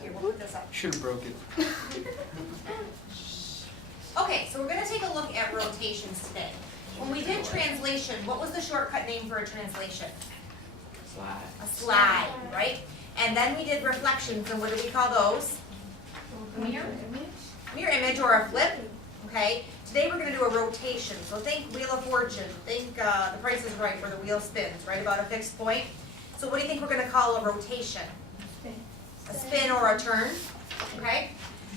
Here, we'll put this up. Should have broke it. Okay, so we're gonna take a look at rotations today. When we did translation, what was the shortcut name for a translation? Slide. A slide, right? And then we did reflections, and what do we call those? Mirror Mirror image or a flip, okay? Today we're gonna do a rotation, so think Wheel of Fortune, think The Price is Right, where the wheel spins, right, about a fixed point. So what do you think we're gonna call a rotation? A spin or a turn, okay?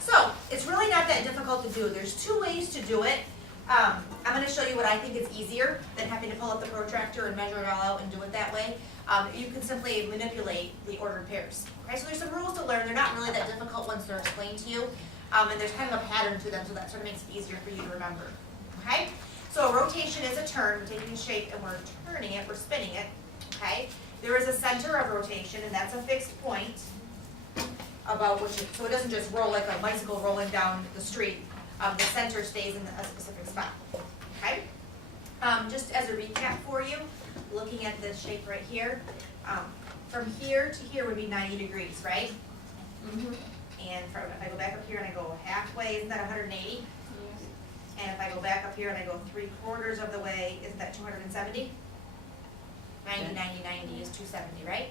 So, it's really not that difficult to do. There's two ways to do it. I'm gonna show you what I think is easier than having to pull up the protractor and measure it all out and do it that way. You can simply manipulate the ordered pairs. Okay, so there's some rules to learn. They're not really that difficult once they're explained to you. And there's kind of a pattern to them, so that sort of makes it easier for you to remember. Okay? So a rotation is a turn. We're taking shape and we're turning it, we're spinning it. Okay? There is a center of rotation, and that's a fixed point about which so it doesn't just roll like a bicycle rolling down the street. The center stays in a specific spot. Okay? Just as a recap for you, looking at this shape right here, from here to here would be 90 degrees, right? And if I go back up here and I go halfway, isn't that 180? And if I go back up here and I go 3/4 of the way, isn't that 270? 90, 90, 90 is 270, right?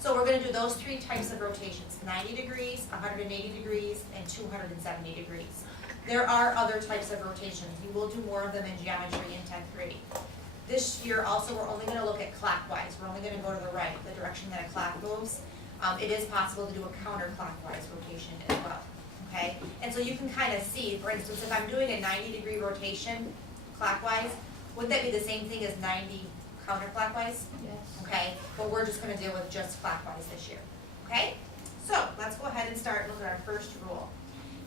So we're going to do those three types of rotations, 90 degrees, 180 degrees, and 270 degrees. There are other types of rotations. We will do more of them in geometry in 10th grade. This year also we're only going to look at clockwise. We're only going to go to the right, the direction that a clock moves. It is possible to do a counterclockwise rotation as well, okay? And so you can kind of see, for instance, if I'm doing a 90-degree rotation clockwise, wouldn't that be the same thing as 90 counterclockwise? Yes. Okay, but we're just going to deal with just clockwise this year, okay? So let's go ahead and start and look at our first rule.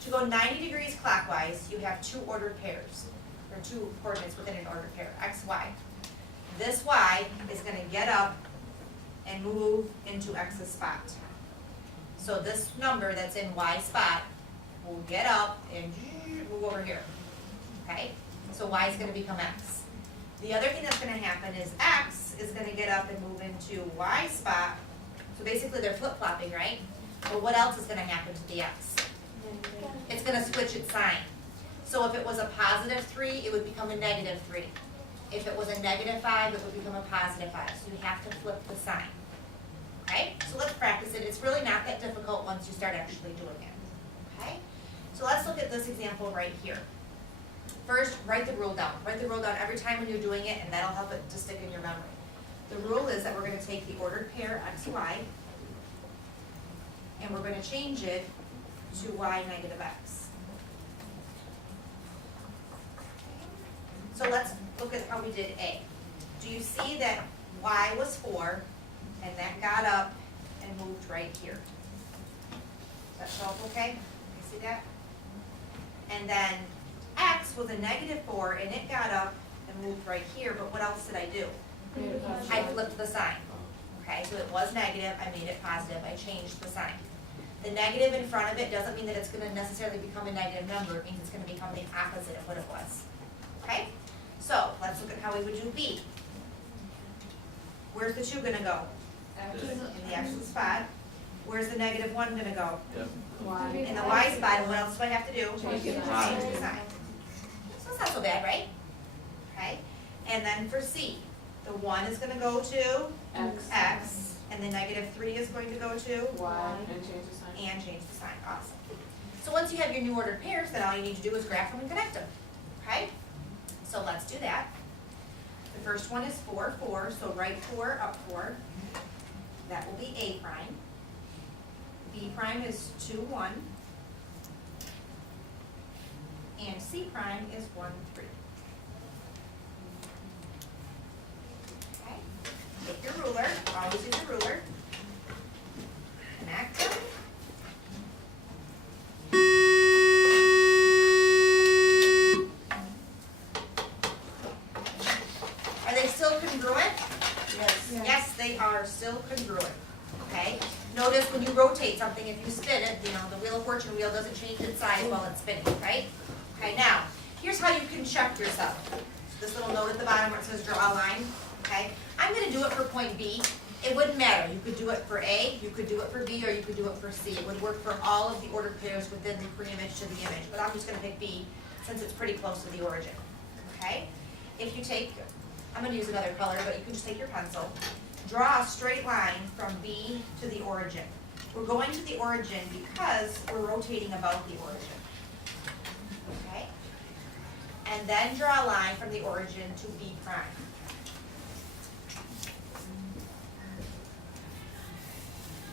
To go 90 degrees clockwise, you have two ordered pairs, or two coordinates within an ordered pair, x, y. This y is going to get up and move into x's spot. So this number that's in y spot will get up and move over here, okay? So y is going to become x. The other thing that's going to happen is x is going to get up and move into y spot. So basically they're flip-flopping, right? But what else is going to happen to the x? It's going to switch its sign. So if it was a +3, it would become a -3. If it was a -5, it would become a +5. So you have to flip the sign. Okay? So let's practice it. It's really not that difficult once you start actually doing it. Okay? So let's look at this example right here. First, write the rule down. Write the rule down every time when you're doing it, and that'll help it to stick in your memory. The rule is that we're going to take the ordered pair x, y, and we're going to change it to y -x. So let's look at how we did A. Do you see that y was 4, and that got up and moved right here? Does that show up okay? You see that? And then x was a -4, and it got up and moved right here, but what else did I do? I flipped the sign. Okay, so it was negative, I made it positive, I changed the sign. The negative in front of it doesn't mean that it's going to necessarily become a negative number, it means it's going to become the opposite of what it was. Okay? So, let's look at how we would do B. Where's the 2 going to go? In the x's spot. Where's the -1 going to go? In the y spot, and what else do I have to do? Change the sign. So it's not so bad, right? Okay? And then for C, the 1 is going to go to x, and the -3 is going to go to Y. and change the sign. Awesome. So once you have your new ordered pairs, then all you need to do is graph them and connect them. Okay? So let's do that. The first one is 4, 4, so right 4, up 4. That will be A prime. B prime is 2, 1. And C prime is 1, 3. Okay? Take your ruler, always use a ruler. Connect them. Are they still congruent? Yes, they are still congruent. Okay? Notice when you rotate something, if you spin it, the Wheel of Fortune wheel doesn't change its size while it's spinning, right? Okay, now, here's how you can check yourself. This little note at the bottom where it says draw a line, okay? I'm going to do it for point B. It wouldn't matter, you could do it for A, you could do it for B, or you could do it for C. It would work for all of the ordered pairs within the pre-image to the image, but I'm just gonna pick B since it's pretty close to the origin, okay? If you take, I'm gonna use another color, but you can just take your pencil, draw a straight line from B to the origin. We're going to the origin because we're rotating about the origin, okay? And then draw a line from the origin to B prime.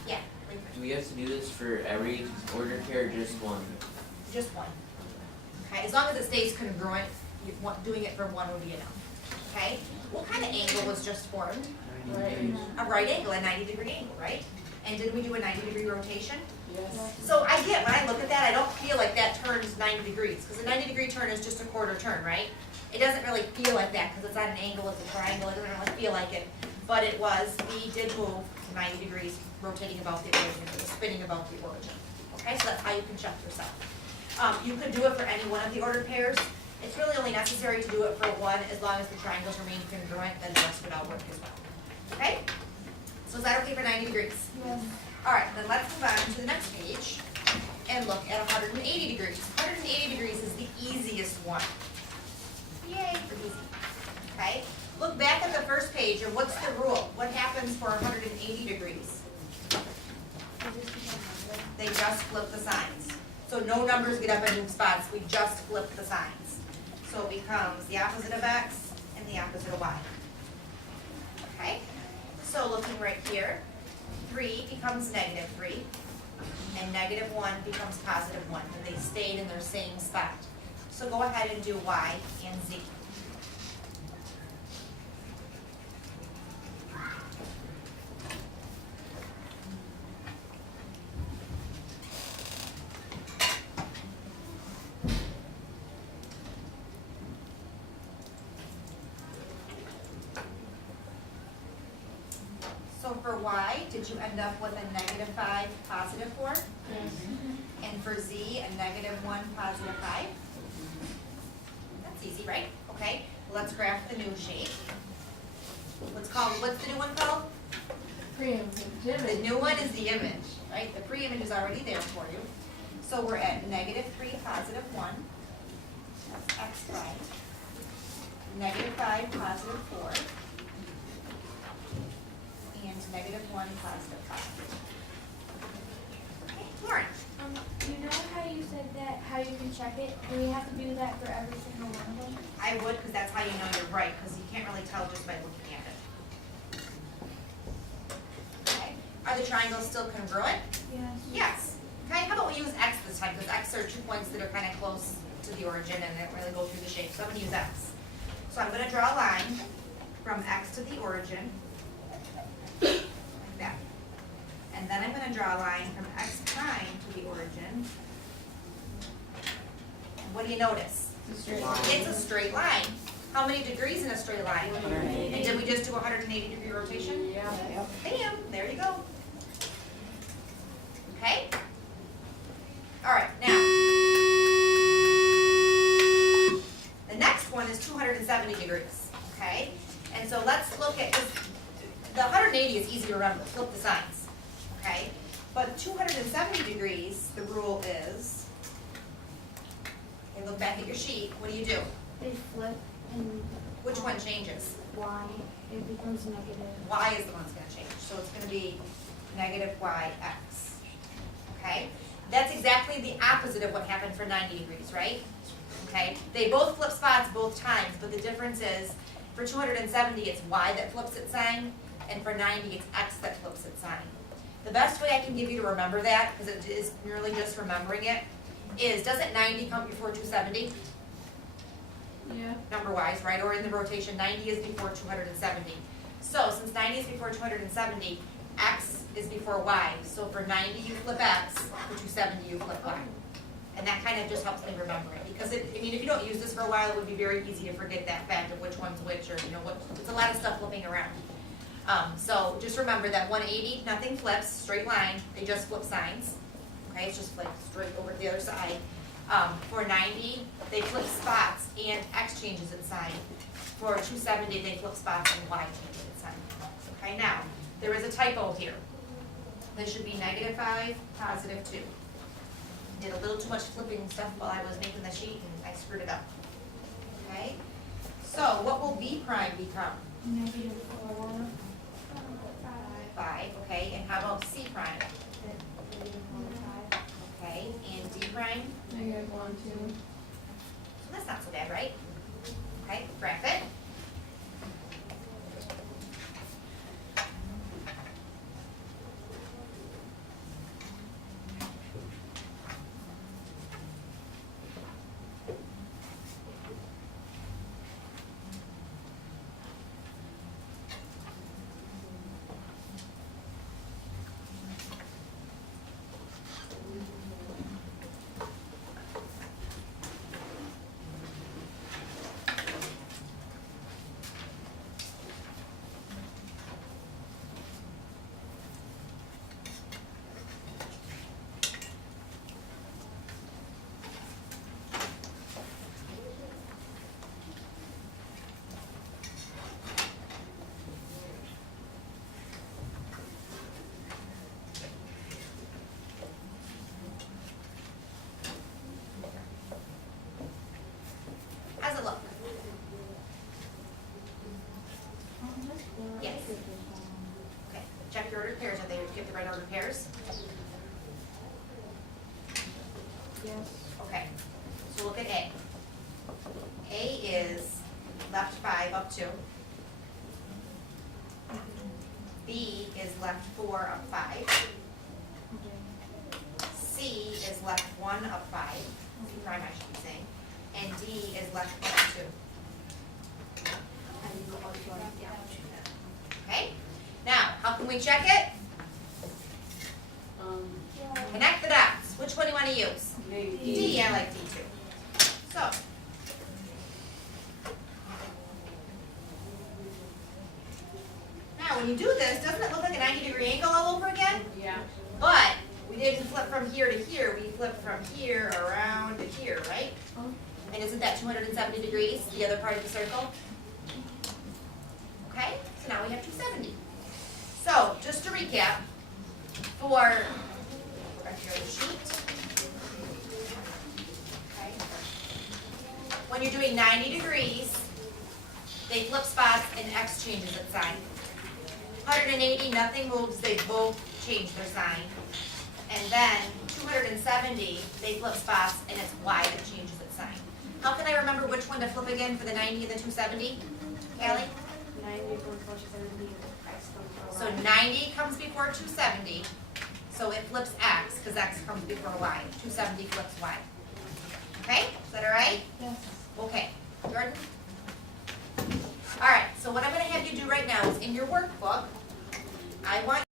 Yeah, Do we have to do this for every ordered pair or just one? just one. Okay, as long as it stays congruent, doing it for one would be enough. Okay, what kind of angle was just formed? A right angle, a 90-degree angle, right? And did we do a 90-degree rotation? Yes. So I get, when I look at that, I don't feel like that turns 90 degrees, because a 90-degree turn is just a quarter turn, right? It doesn't really feel like that, because it's at an angle, it's a triangle, it doesn't really feel like it. But it was, B did move to 90 degrees, rotating about the origin, it was spinning about the origin. Okay, so that's how you can check yourself. You could do it for any one of the ordered pairs. It's really only necessary to do it for one, as long as the triangles remain congruent, then the rest would all work as well. Okay? So is that okay for 90 degrees? Yes. All right, then let's move on to the next page and look at 180 degrees. 180 degrees is the easiest one. Yay for easy. Okay? Look back at the first page and what's the rule? What happens for 180 degrees? They just flip the signs. So no numbers get up and move spots, we just flip the signs. So it becomes the opposite of x and the opposite of y. Okay? So looking right here, 3 becomes -3, and -1 becomes +1, and they stayed in their same spot. So go ahead and do y and z. So for y, did you end up with a -5, +4? Yes. And for z, a -1, +5? That's easy, right? Okay, let's graph the new shape. What's the new one called? The new one is the image, right? The pre-image is already there for you. So we're at -3, +1. That's x prime. -5, +4. And -1, +5. Okay, Lauren. You know how you said that, how you can check it? Do we have to do that for every single one of them? I would, because that's how you know you're right, because you can't really tell just by looking at it. Okay, are the triangles still congruent? Yes. Yes. Okay, how about we use x this time, because x are 2 points that are kind of close to the origin and they don't really go through the shape, so I'm going to use x. So I'm going to draw a line from x to the origin, like that. And then I'm going to draw a line from x prime to the origin. And what do you notice? It's a straight line. How many degrees in a straight line? 180. And did we just do a 180-degree rotation? Yeah. Bam, there you go. Okay? All right, now. The next one is 270 degrees, okay? And so let's look at this. The 180 is easy to remember, flip the signs, okay? But 270 degrees, the rule is, okay, look back at your sheet, what do? They flip and Which one changes? y, it becomes negative. Y is the one that's gonna change, so it's gonna be -yx, okay? That's exactly the opposite of what happened for 90 degrees, right? Okay, they both flip spots both times, but the difference is, for 270, it's y that flips its sign, and for 90, it's x that flips its sign. The best way I can give you to remember that, because it is merely just remembering it, is, doesn't 90 come before 270? Yeah. Number-wise, right, or in the rotation, 90 is before 270. So, since 90 is before 270, x is before y. So for 90, you flip x, for 270, you flip y. And that kind of just helps me remember it, because if you don't use this for a while, it would be very easy to forget that fact of which one's which, or, it's a lot of stuff flipping around. So just remember that 180, nothing flips, straight line, they just flip signs. Okay, it's just like straight over to the other side. For 90, they flip spots and x changes its sign. For 270, they flip spots and y changes its sign. Okay, now, there is a typo here. This should be -5, +2. Did a little too much flipping stuff while I was making the sheet and I screwed it up. Okay, so what will B prime become? -4. 5, okay, and how about C prime? Okay, and D prime? -1, 2. So that's not so bad, right? Okay, graph it. How's it look? Yes. Okay, check your ordered pairs. Are they, get the right ordered pairs? Yes. Okay, so look at A. A is left 5 up 2. B is left 4 up 5. C is left 1 up 5. C prime I should be saying. And D is left 1 up 2. Okay, now, how can we check it? Connect the dots. Which one do you want to use? D, I like D too. So. Now, when you do this, doesn't it look like a 90-degree angle all over again? Yeah. But we didn't flip from here to here, we flipped from here around to here, right? Oh. And isn't that 270 degrees, the other part of the circle? Okay, so now we have 270. So, just to recap, for a regular sheet, okay, when you're doing 90 degrees, they flip spots and X changes its sign. 180, nothing moves, they both change their sign. And then 270, they flip spots and it's Y that changes its sign. How can I remember which one to flip again for the 90 and the 270? Callie? 90 before 70, X comes So 90 comes before 270, so it flips X, because X comes before Y. 270 flips Y. Okay, is that all right? Yes. Okay, Jordan? All right, so what I'm gonna have you do right now is in your workbook, I want